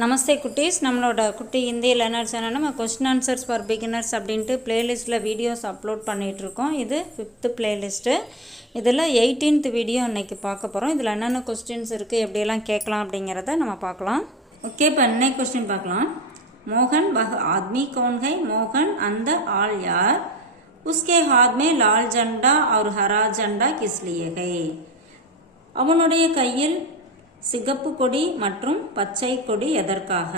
நமஸ்தே குட்டீஸ், நம்மளோட குட்டி ஹிந்தி லேர்னர் சேனல் நம்ம கொஸ்டின் ஆன்சர்ஸ் ஃபார் பிகினர்ஸ் அப்படின்ட்டு பிளேலிஸ்ட்டில் வீடியோஸ் அப்லோட் பண்ணிகிட்ருக்கோம். இது 5th பிளேலிஸ்ட்டு. இதில் 18th வீடியோ இன்றைக்கி பார்க்க போகிறோம். இதில் என்னென்ன கொஸ்டின்ஸ் இருக்குது, எப்படியெல்லாம் கேட்கலாம் அப்படிங்கிறத நம்ம பார்க்கலாம். ஓகே, இப்போ இன்னைக்கு கொஸ்டின் பார்க்கலாம். மோகன் வஹ் ஆத்மி கौन है? மோகன் அந்த ஆள் யார்? उसके हाथ में लाल झंडा और हरा झंडा किस लिए है? அவனுடைய கையில் சிகப்பு கொடி மற்றும் பச்சை கொடி எதற்காக?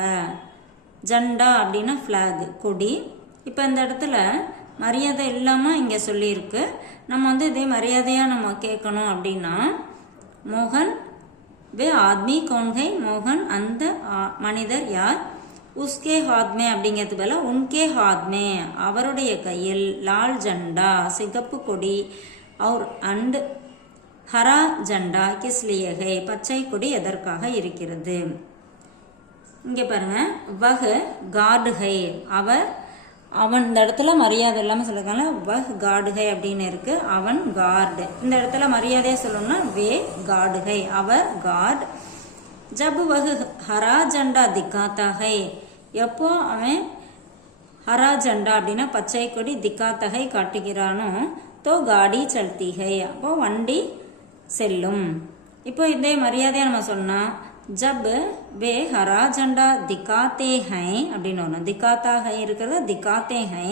ஜண்டா அப்படின்னா ஃப்ளாக், கொடி. இப்போ இந்த இடத்துல மரியாதை இல்லாமல் இங்கே சொல்லியிருக்கு. நம்ம இதே மரியாதையாக நம்ம கேட்கணும் அப்படின்னா மோகன் வே ஆத்மி கौन है? மோகன் அந்த மனிதர் யார்? உஸ்கே ஹாத்மே அப்படிங்கிறது போல உன்கே ஹாத்மே அவருடைய கையில் லால் ஜண்டா சிகப்பு கொடி और அண்ட் ஹரா ஜண்டா கிஸ்லியே ஹை பச்சை கொடி எதற்காக இருக்கிறது? இங்கே பாருங்க, வஹ் கார்டு ஹை அவன் இந்த இடத்துல மரியாதை இல்லாமல் சொல்லிருக்காங்க. வஹ் கார்டு ஹை அப்படின்னு இருக்கு. அவன் கார்டு. இந்த இடத்துல மரியாதையாக சொல்லணும்னா வே கார்டு ஹை அவர் கார்டு. ஜப் வஹ் ஹரா ஜண்டா திக்காத்தா ஹை எப்போ அவன் ஹரா ஜண்டா அப்படின்னா பச்சை கொடி திக்காத்தா ஹை காட்டுகிறானோ தோ காடி சல்தி ஹை அப்போ வண்டி செல்லும். இப்போ இதே மரியாதையா நம்ம சொன்னா ஜப் வே ஹரா ஜண்டா திக்காத்தே ஹை அப்படின்னு ஒன்று திக்காத்தா ஹை இருக்கிறது திக்காத்தே ஹை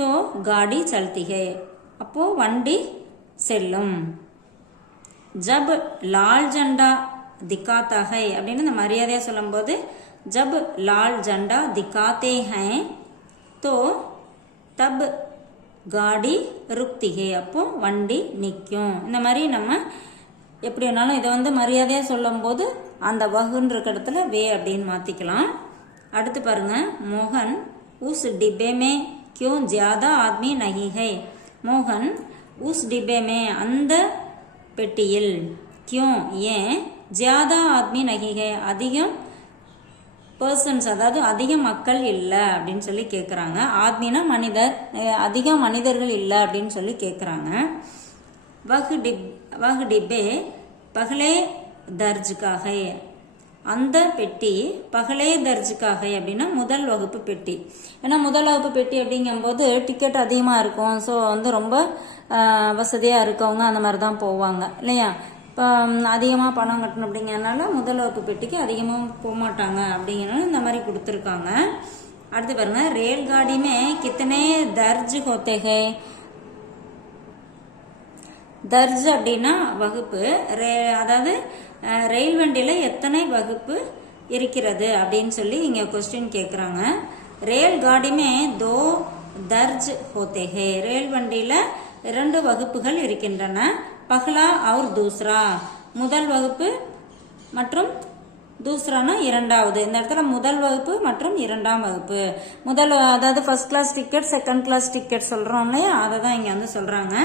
தோ காடி சல்தி ஹை அப்போ வண்டி செல்லும். ஜப் லால் ஜண்டா திக்காத்தா ஹை அப்படின்னு இந்த மரியாதையா சொல்லும் போது ஜப் லால் ஜண்டா திக்காத்தே ஹை தோ தப் காடி ருக்தி ஹே அப்போ வண்டி நிற்கும். இந்த மாதிரி நம்ம எப்படி வேணாலும் இதை மரியாதையாக சொல்லும் போது அந்த வகுன்ற இடத்துல வே அப்படின்னு மாற்றிக்கலாம். அடுத்து பாருங்க, மோகன் உஸ் டிப்பே மே கியூ ஜியாதா ஆத்மி நஹி ஹை? மோகன் உஸ் டிப்பே மே அந்த பெட்டியில் கியூ ஏன் ஜியாதா ஆத்மி நஹி ஹை அதிகம் பர்சன்ஸ் அதாவது அதிக மக்கள் இல்லை அப்படின்னு சொல்லி கேட்குறாங்க. ஆத்மினா மனிதர், அதிக மனிதர்கள் இல்லை அப்படின்னு சொல்லி கேட்குறாங்க. வஹ் டிப்பே பகலே தர்ஜுக்காக அந்த பெட்டி பகலே தர்ஜுக்காக அப்படின்னா முதல் வகுப்பு பெட்டி. ஏன்னா முதல் வகுப்பு பெட்டி அப்படிங்கும்போது டிக்கெட் அதிகமாக இருக்கும். ஸோ ரொம்ப வசதியாக இருக்கவங்க அந்த மாதிரி தான் போவாங்க இல்லையா? இப்போ அதிகமாக பணம் கட்டணும் அப்படிங்கிறதுனால முதல் வகுப்பு பெட்டிக்கு அதிகமாக போக மாட்டாங்க அப்படிங்கிறனால இந்த மாதிரி கொடுத்துருக்காங்க. அடுத்து பாருங்க, ரேல்காடிமே கித்தனை தர்ஜ் ஹோத்தே ஹை? தர்ஜ் அப்படின்னா வகுப்பு. அதாவது ரயில் வண்டியில் எத்தனை வகுப்பு இருக்கிறது அப்படின்னு சொல்லி இங்கே கொஸ்டின் கேட்குறாங்க. ரேல் காடிமே தோ தர்ஜ் ஹோத்தே ஹை ரேல் வண்டியில் 2 வகுப்புகள் இருக்கின்றன. பஹ்லா और दूसरा முதல் வகுப்பு மற்றும் தூசரானா இரண்டாவது. இந்த இடத்துல முதல் வகுப்பு மற்றும் இரண்டாம் வகுப்பு. முதல் அதாவது first class ticket second class ticket சொல்றோம் இல்லையா, அதை தான் இங்க சொல்றாங்க.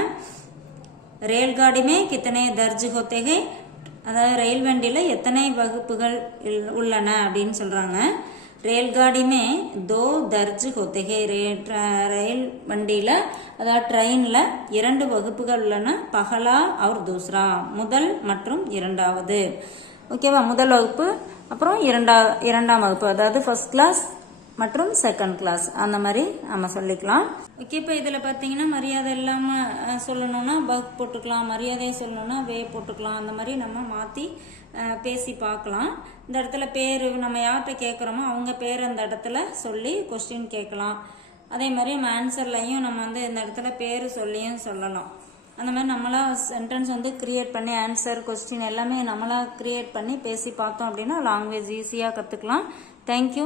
ரேல்காடிமே கித்தனை தர்ஜ் ஹோத்தே ஹை அதாவது ரயில் வண்டியில எத்தனை வகுப்புகள் உள்ளன அப்படின்னு சொல்றாங்க. ரேல்காடிமே தோ தர்ஜ் ஹோத்தே ஹை ரயில் வண்டியில அதாவது ட்ரெயின்ல 2 வகுப்புகள் உள்ளன. பஹலா और दूसरा முதல் மற்றும் இரண்டாவது. ஓகேவா? முதல் வகுப்பு அப்புறம் இரண்டாம் வகுப்பு அதாவது ஃபர்ஸ்ட் கிளாஸ் மற்றும் செகண்ட் கிளாஸ் அந்த மாதிரி நம்ம சொல்லிக்கலாம். ஓகே, இப்போ இதில் பார்த்தீங்கன்னா மரியாதை இல்லாமல் சொல்லணும்னா பக் போட்டுக்கலாம், மரியாதையை சொல்லணும்னா வே போட்டுக்கலாம். அந்த மாதிரி நம்ம மாற்றி பேசி பார்க்கலாம். இந்த இடத்துல பேர் நம்ம யார்கிட்ட கேட்குறோமோ அவங்க பேர் அந்த இடத்துல சொல்லி கொஸ்டின் கேட்கலாம். அதே மாதிரி நம்ம ஆன்சர்லையும் நம்ம இந்த இடத்துல பேர் சொல்லியும் சொல்லலாம். அந்த மாதிரி நம்மளா சென்டென்ஸ் கிரியேட் பண்ணி ஆன்சர் கொஸ்டின் எல்லாமே நம்மளா கிரியேட் பண்ணி பேசி பார்த்தோம் அப்படின்னா லாங்குவேஜ் ஈஸியாக கற்றுக்கலாம். தேங்க்யூ.